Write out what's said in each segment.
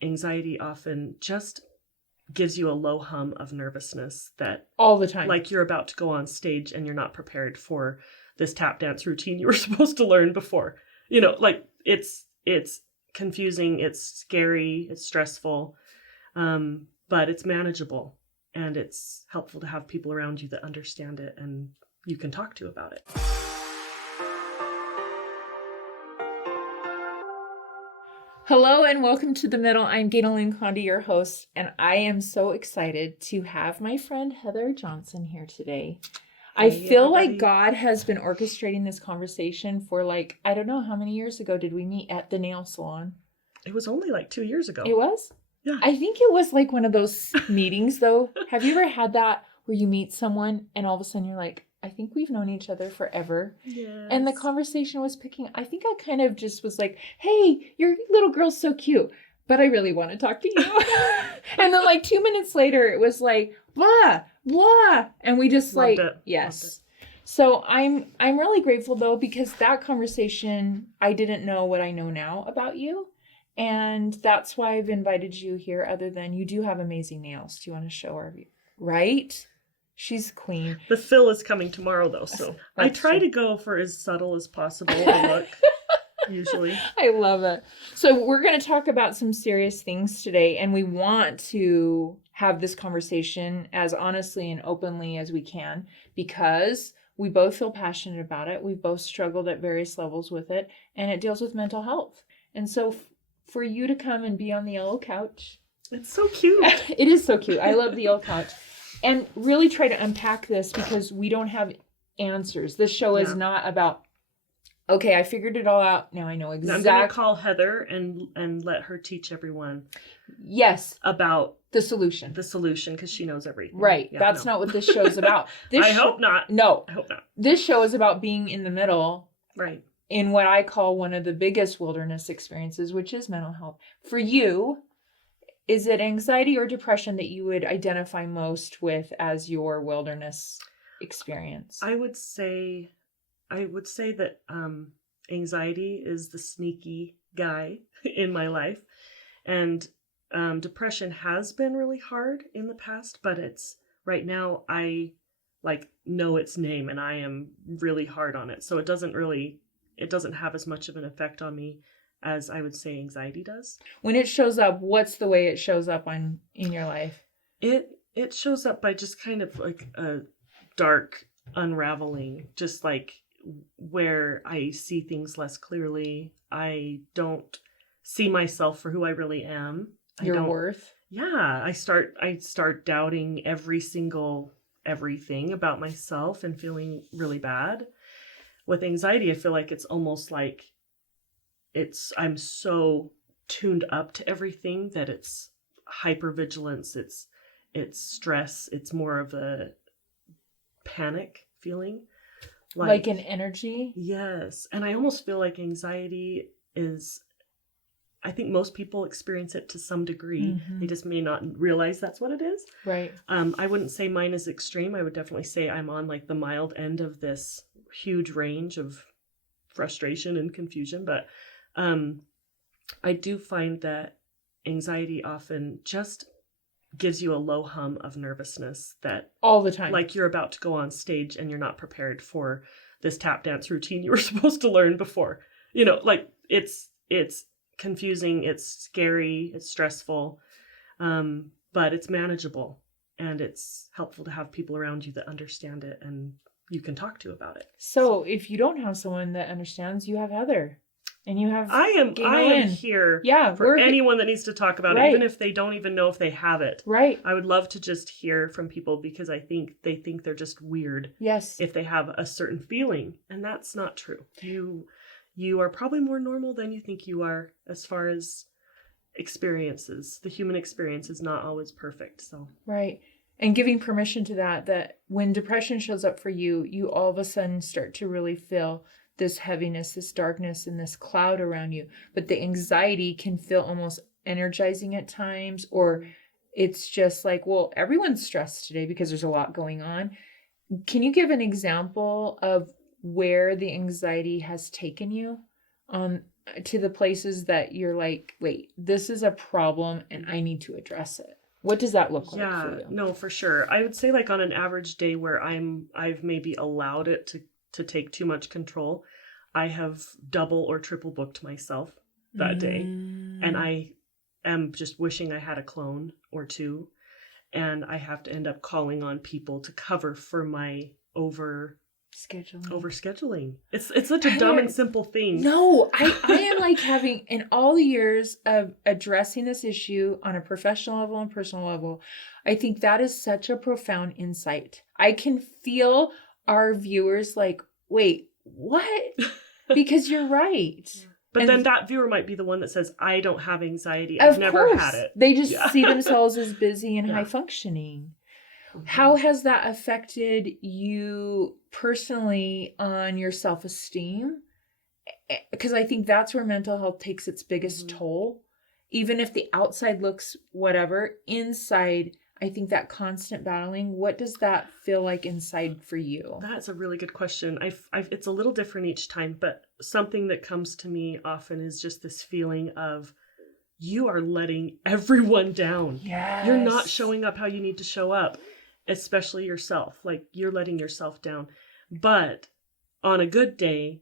anxiety often just gives you a low hum of nervousness that all the time, like you're about to go on stage and you're not prepared for this tap dance routine you were supposed to learn before. Like it's confusing, it's scary, it's stressful, but it's manageable, and it's helpful to have people around you that understand it and you can talk to about it. Hello and welcome to The Middle. I'm Gaynalyn Condi, your host, and I am so excited to have my friend Heather Johnson here today. I feel like God has been orchestrating this conversation for I don't know, how many years ago did we meet at the nail salon? It was only 2 years ago. It was? Yeah. I think it was one of those meetings though. Have you ever had that where you meet someone and all of a sudden you're like, I think we've known each other forever. Yes. And the conversation was picking. I think I kind of just was like, hey, your little girl's so cute, but I really want to talk to you. And then 2 minutes later, it was like, blah, blah. And we just Loved it. yes. Loved it. So I'm really grateful though, because that conversation, I didn't know what I know now about you. And that's why I've invited you here, other than you do have amazing nails. Do you want to show her? Right? She's queen. The fill is coming tomorrow, though, so I try to go for as subtle as possible a look, usually. I love it. So we're going to talk about some serious things today, and we want to have this conversation as honestly and openly as we can, because we both feel passionate about it. We've both struggled at various levels with it, and it deals with mental health. And so for you to come and be on the yellow couch. It's so cute. It is so cute. I love the yellow couch. And really try to unpack this, because we don't have answers. This show is not about, okay, I figured it all out. Now I know exactly. I'm going to call Heather and let her teach everyone. Yes. About the solution. Because she knows everything. Right. Yeah, that's not what this show's about. I hope not. No. I hope not. This show is about being in the middle. Right. In what I call one of the biggest wilderness experiences, which is mental health. For you, is it anxiety or depression that you would identify most with as your wilderness experience? I would say that anxiety is the sneaky guy in my life, and depression has been really hard in the past, but it's right now I know its name and I am really hard on it, so it doesn't have as much of an effect on me as I would say anxiety does. When it shows up, what's the way it shows up in your life? It shows up by just kind of a dark unraveling, just where I see things less clearly. I don't see myself for who I really am. Your worth? Yeah, I start doubting everything about myself and feeling really bad. With anxiety, I feel like it's almost like I'm so tuned up to everything that it's hypervigilance, it's stress, it's more of a panic feeling. Like an energy? Yes. And I almost feel like anxiety is, I think most people experience it to some degree. Mm-hmm. They just may not realize that's what it is. Right. I wouldn't say mine is extreme. I would definitely say I'm on the mild end of this huge range of frustration and confusion, but I do find that anxiety often just gives you a low hum of nervousness that all the time, like you're about to go on stage and you're not prepared for this tap dance routine you were supposed to learn before. It's confusing, it's scary, it's stressful, but it's manageable, and it's helpful to have people around you that understand it and you can talk to about it. So if you don't have someone that understands, you have Heather. And you have I am here for anyone that needs to talk about it, even if they don't even know if they have it. Right. I would love to just hear from people, because I think they think they're just weird. Yes. If they have a certain feeling, and that's not true. You are probably more normal than you think you are as far as experiences. The human experience is not always perfect. So right. And giving permission to that when depression shows up for you, you all of a sudden start to really feel this heaviness, this darkness, and this cloud around you. But the anxiety can feel almost energizing at times, or it's just well, everyone's stressed today because there's a lot going on. Can you give an example of where the anxiety has taken you on to the places that you're like, wait, this is a problem and I need to address it? What does that look like for you? No, for sure. I would say like on an average day where I've maybe allowed it to take too much control, I have double or triple booked myself that day. And I am just wishing I had a clone or two. And I have to end up calling on people to cover for my overscheduling. It's such a dumb and simple thing. No, I am like having, in all the years of addressing this issue on a professional level and personal level, I think that is such a profound insight. I can feel our viewers like, wait, what? Because you're right. But then that viewer might be the one that says, I don't have anxiety. I've never had it. They just see themselves as busy and high functioning. Mm-hmm. How has that affected you personally on your self-esteem? Because I think that's where mental health takes its biggest toll. Even if the outside looks whatever, inside, I think that constant battling, what does that feel like inside for you? That's a really good question. It's a little different each time, but something that comes to me often is just this feeling of you are letting everyone down. Yes. You're not showing up how you need to show up, especially yourself. Like you're letting yourself down. But on a good day,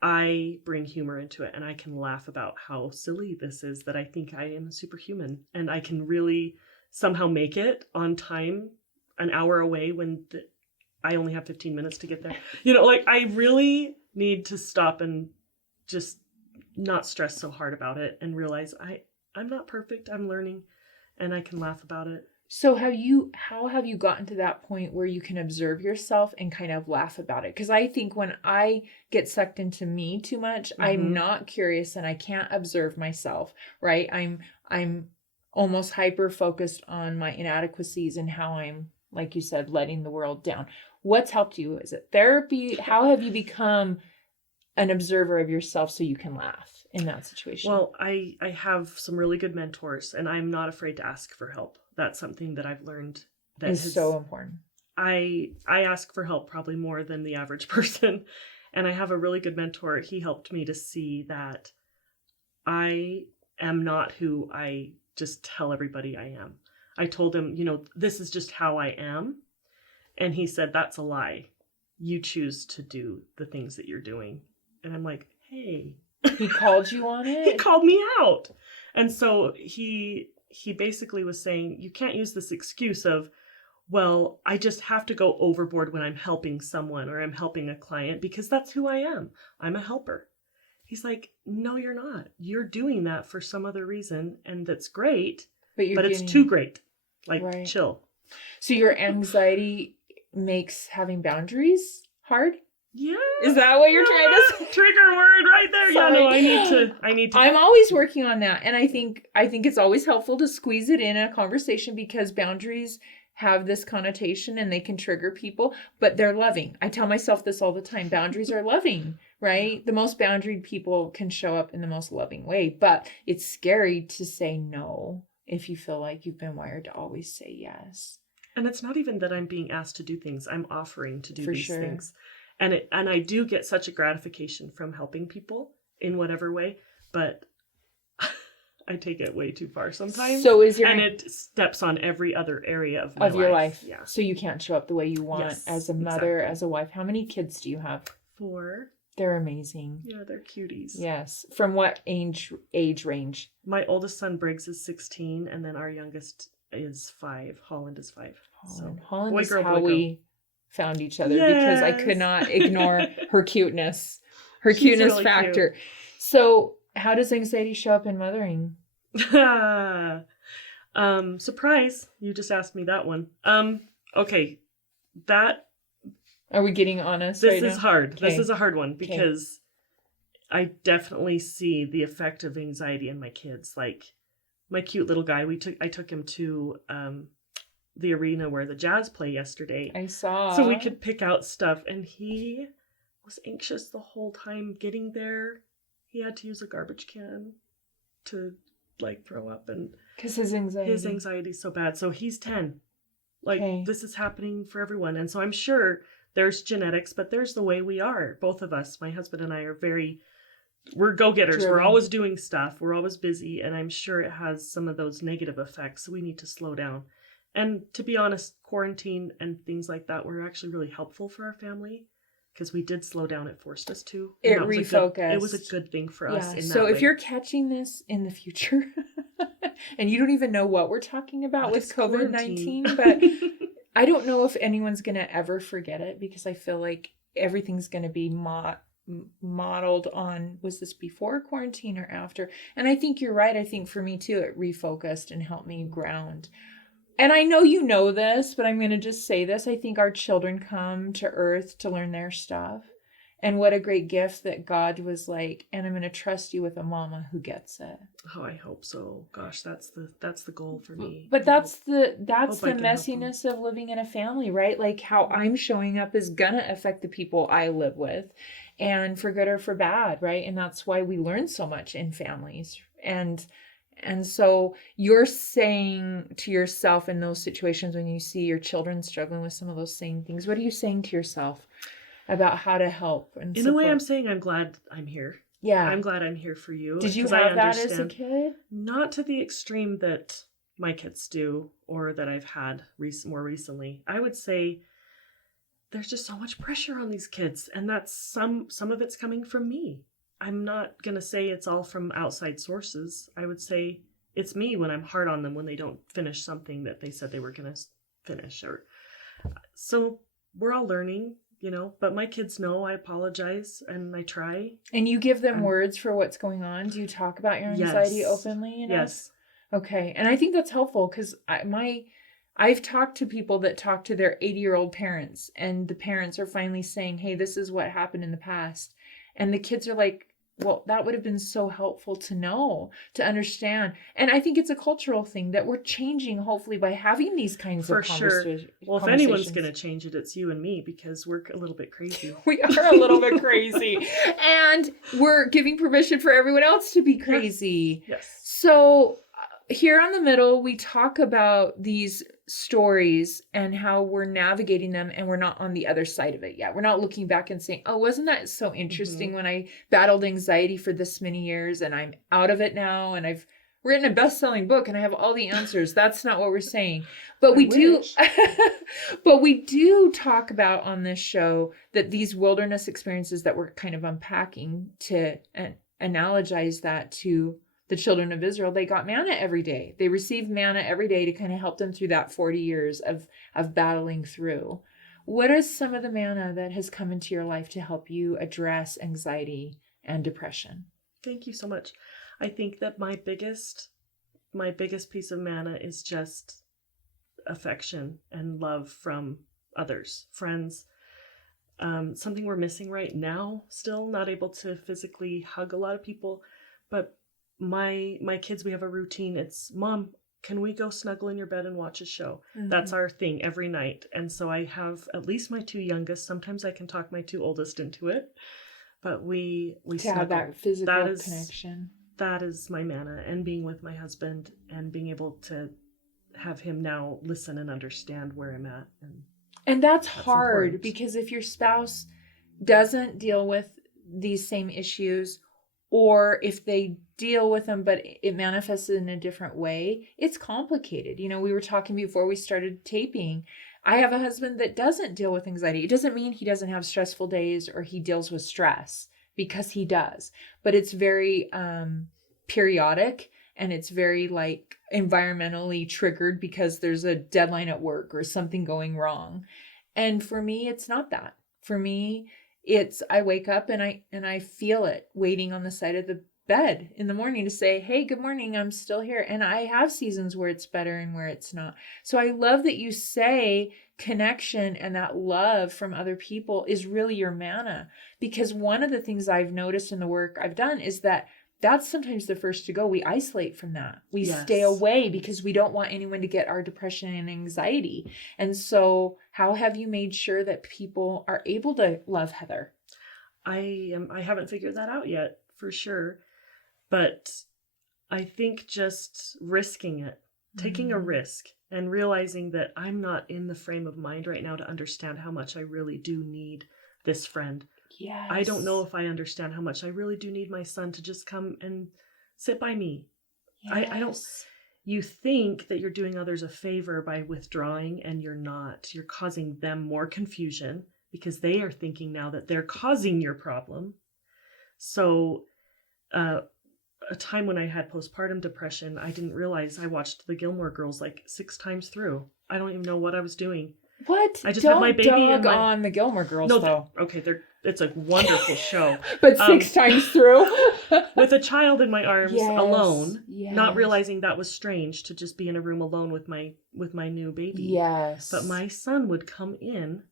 I bring humor into it and I can laugh about how silly this is, that I think I am a superhuman and I can really somehow make it on time, an hour away when I only have 15 minutes to get there. Like I really need to stop and just not stress so hard about it and realize I'm not perfect. I'm learning and I can laugh about it. So how have you gotten to that point where you can observe yourself and kind of laugh about it? Because I think when I get sucked into me too much, I'm not curious and I can't observe myself, right? I'm almost hyper focused on my inadequacies and how I'm, like you said, letting the world down. What's helped you? Is it therapy? How have you become an observer of yourself so you can laugh in that situation? Well, I have some really good mentors and I'm not afraid to ask for help. That's something that I've learned that is so important. I ask for help probably more than the average person. And I have a really good mentor. He helped me to see that I am not who I just tell everybody I am. I told him, this is just how I am. And he said, that's a lie. You choose to do the things that you're doing. And I'm like, hey. He called you on it? He called me out. And so he basically was saying, you can't use this excuse of, well, I just have to go overboard when I'm helping someone or I'm helping a client because that's who I am. I'm a helper. He's like, no, you're not. You're doing that for some other reason, and that's great, but it's too great. Like, chill. So your anxiety makes having boundaries hard? Yeah. Is that what you're trying to say? Trigger word right there. Sorry. Yeah, no, I need to. I'm always working on that, and I think it's always helpful to squeeze it in a conversation because boundaries have this connotation and they can trigger people, but they're loving. I tell myself this all the time. Boundaries are loving, right? The most boundaried people can show up in the most loving way, but it's scary to say no if you feel like you've been wired to always say yes. And it's not even that I'm being asked to do things. I'm offering to do these things. And I do get such a gratification from helping people in whatever way, but I take it way too far sometimes. So and it steps on every other area of my life. Your life. Yeah. So you can't show up the way you want as a mother, as a wife. How many kids do you have? 4. They're amazing. Yeah, they're cuties. Yes. From what age range? My oldest son, Briggs, is 16, and then our youngest is 5. Holland is 5. Holland boy, is girl, how boy, we found each other because I could not ignore her cuteness. She's cuteness really factor. Cute. So how does anxiety show up in mothering? Surprise. You just asked me that one. Okay. Are we getting honest? This is hard. Okay. This is a hard one because I definitely see the effect of anxiety in my kids. Like my cute little guy, I took him to the arena where the Jazz play yesterday. I saw. So we could pick out stuff, and he was anxious the whole time getting there. He had to use a garbage can to throw up, and because his anxiety is so bad. So he's 10. This is happening for everyone, and so I'm sure there's genetics, but there's the way we are. Both of us, my husband and I, are very we're go-getters. We're Driven. always doing stuff. We're always busy, and I'm sure it has some of those negative effects. So we need to slow down. And to be honest, quarantine and things like that were actually really helpful for our family because we did slow down. It forced us to. And It refocused. It was a good thing for us in that So if way. you're catching this in the future and you don't even know what we're talking about with COVID-19, but I don't know if anyone's going to ever forget it because I feel like everything's going to be modeled on, was this before quarantine or after? And I think you're right. I think for me too, it refocused and helped me ground. And I know you know this, but I'm going to just say this. I think our children come to earth to learn their stuff. And what a great gift that God was like, and I'm going to trust you with a mama who gets it. Oh, I hope so. Gosh, that's the goal for me. But that's the can messiness of living in a family, right? Like how I'm showing up is going to affect the people I live with, and for good or for bad, right? And that's why we learn so much in families. And so you're saying to yourself in those situations when you see your children struggling with some of those same things, what are you saying to yourself about how to help and in support? a way, I'm saying I'm glad I'm here. Yeah. I'm glad I'm here for you. Did you have that as a kid? Not to the extreme that my kids do or that I've had more recently. I would say there's just so much pressure on these kids, and that's some of it's coming from me. I'm not going to say it's all from outside sources. I would say it's me when I'm hard on them when they don't finish something that they said they were going to finish. So we're all learning, but my kids know I apologize and I try. And you give them words for what's going on? Do you talk about your anxiety openly? Yes. Okay. And I think that's helpful because I've talked to people that talk to their 80-year-old parents, and the parents are finally saying, hey, this is what happened in the past. And the kids are like, well, that would have been so helpful to know, to understand. And I think it's a cultural thing that we're changing, hopefully, by having these kinds of conversations. Sure. Well, if anyone's going to change it, it's you and me, because we're a little bit crazy. We are a little bit crazy. And we're giving permission for everyone else to be crazy. Yes. So here on The Middle, we talk about these stories and how we're navigating them, and we're not on the other side of it yet. We're not looking back and saying, oh, wasn't that so interesting when I battled anxiety for this many years and I'm out of it now and I've written a best-selling book and I have all the answers. That's not what we're saying. But we do talk about on this show that these wilderness experiences that we're kind of unpacking, to analogize that to the children of Israel, they got manna every day. They received manna every day to kind of help them through that 40 years of battling through. What is some of the manna that has come into your life to help you address anxiety and depression? Thank you so much. I think that my biggest piece of manna is just affection and love from others, friends. Something we're missing right now, still not able to physically hug a lot of people, but my kids, we have a routine. It's, Mom, can we go snuggle in your bed and watch a show? Mm-hmm. That's our thing every night. And so I have at least my two youngest. Sometimes I can talk my two oldest into it, but we snuggle. Have that physical connection. That is my manna, and being with my husband and being able to have him now listen and understand where I'm at. And that's hard important. Because if your spouse doesn't deal with these same issues, or if they deal with them, but it manifests in a different way, it's complicated. We were talking before we started taping. I have a husband that doesn't deal with anxiety. It doesn't mean he doesn't have stressful days or he deals with stress, because he does. But it's very periodic, and it's very environmentally triggered because there's a deadline at work or something going wrong. And for me, it's not that. For me, it's, I wake up and I feel it waiting on the side of the bed in the morning to say, hey, good morning, I'm still here. And I have seasons where it's better and where it's not. So I love that you say connection and that love from other people is really your manna, because one of the things I've noticed in the work I've done is that that's sometimes the first to go. We isolate from that. We stay away because we don't want anyone to get our depression and anxiety. And so how have you made sure that people are able to love Heather? I haven't figured that out yet, for sure. But I think just risking it, taking a risk, and realizing that I'm not in the frame of mind right now to understand how much I really do need this friend. Yes. I don't know if I understand how much I really do need my son to just come and sit by me. I don't. Yes. You think that you're doing others a favor by withdrawing, and you're not. You're causing them more confusion because they are thinking now that they're causing your problem. So, a time when I had postpartum depression, I didn't realize I watched the Gilmore Girls like 6 times through. I don't even know what I was doing. What? I just Don't had my baby dog in my... on the Gilmore Girls, No, though. okay, it's a wonderful show. But 6 times through? With a child in my arms, Yes, alone, not yes. realizing that was strange to just be in a room alone with my new baby. Yes. But my son would come in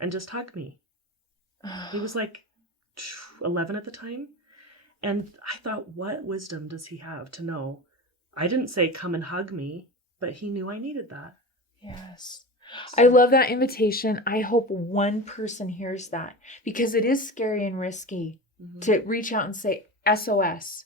and just hug me. He was like 11 at the time. And I thought, what wisdom does he have to know? I didn't say, come and hug me, but he knew I needed that. Yes. So, I love that invitation. I hope one person hears that, because it is scary and risky to reach out and say, SOS,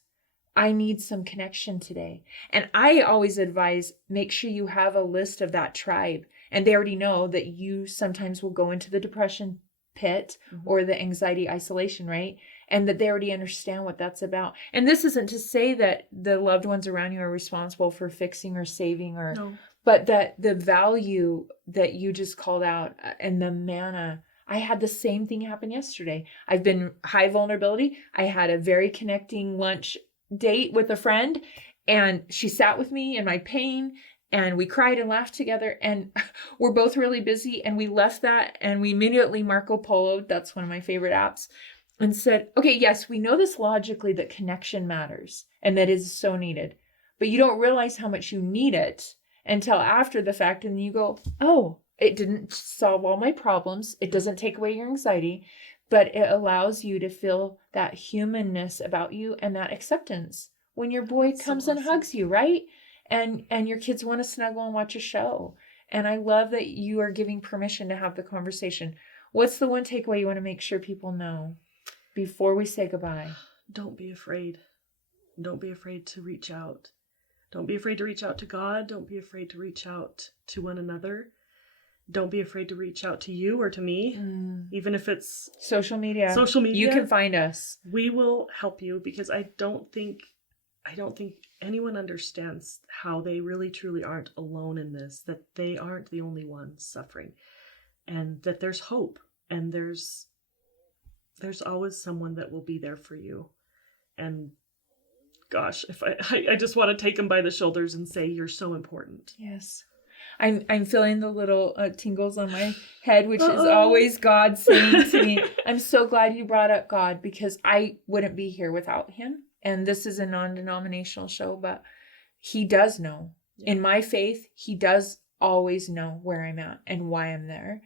I need some connection today. And I always advise, make sure you have a list of that tribe. And they already know that you sometimes will go into the depression pit or the anxiety isolation, right? And that they already understand what that's about. And this isn't to say that the loved ones around you are responsible for fixing or saving, or no. but that the value that you just called out and the manna. I had the same thing happen yesterday. I've been high vulnerability. I had a very connecting lunch date with a friend, and she sat with me in my pain, and we cried and laughed together, and we're both really busy, and we left that, and we immediately Marco Polo'd, that's one of my favorite apps, and said, okay, yes, we know this logically, that connection matters and that is so needed, but you don't realize how much you need it until after the fact, and you go, oh, it didn't solve all my problems. It doesn't take away your anxiety, but it allows you to feel that humanness about you and that acceptance when your boy comes and hugs you, right? And your kids want to snuggle and watch a show. And I love that you are giving permission to have the conversation. What's the one takeaway you want to make sure people know before we say goodbye? Don't be afraid. Don't be afraid to reach out. Don't be afraid to reach out to God. Don't be afraid to reach out to one another. Don't be afraid to reach out to you or to me, even if it's social media. You can find us. We will help you, because I don't think anyone understands how they really truly aren't alone in this, that they aren't the only ones suffering, and that there's hope, and there's always someone that will be there for you. And gosh, if I just want to take them by the shoulders and say, you're so important. Yes. I'm feeling the little tingles on my head, which is always God saying to me, I'm so glad you brought up God, because I wouldn't be here without him. And this is a non-denominational show, but he does know. Yeah. In my faith, he does always know where I'm at and why I'm there.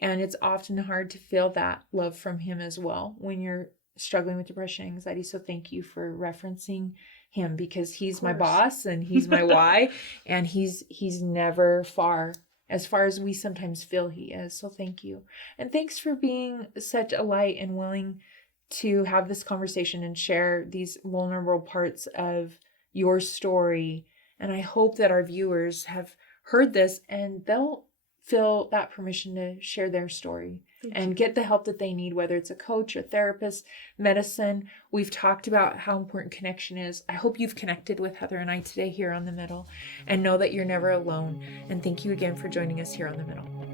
And it's often hard to feel that love from him as well when you're struggling with depression and anxiety. So thank you for referencing him, because he's my boss and he's my why, and he's never far as we sometimes feel he is. So thank you. And thanks for being such a light and willing to have this conversation and share these vulnerable parts of your story. And I hope that our viewers have heard this and they'll feel that permission to share their story and get the help that they need, whether it's a coach, a therapist, medicine. We've talked about how important connection is. I hope you've connected with Heather and I today here on The Middle, and know that you're never alone. And thank you again for joining us here on The Middle.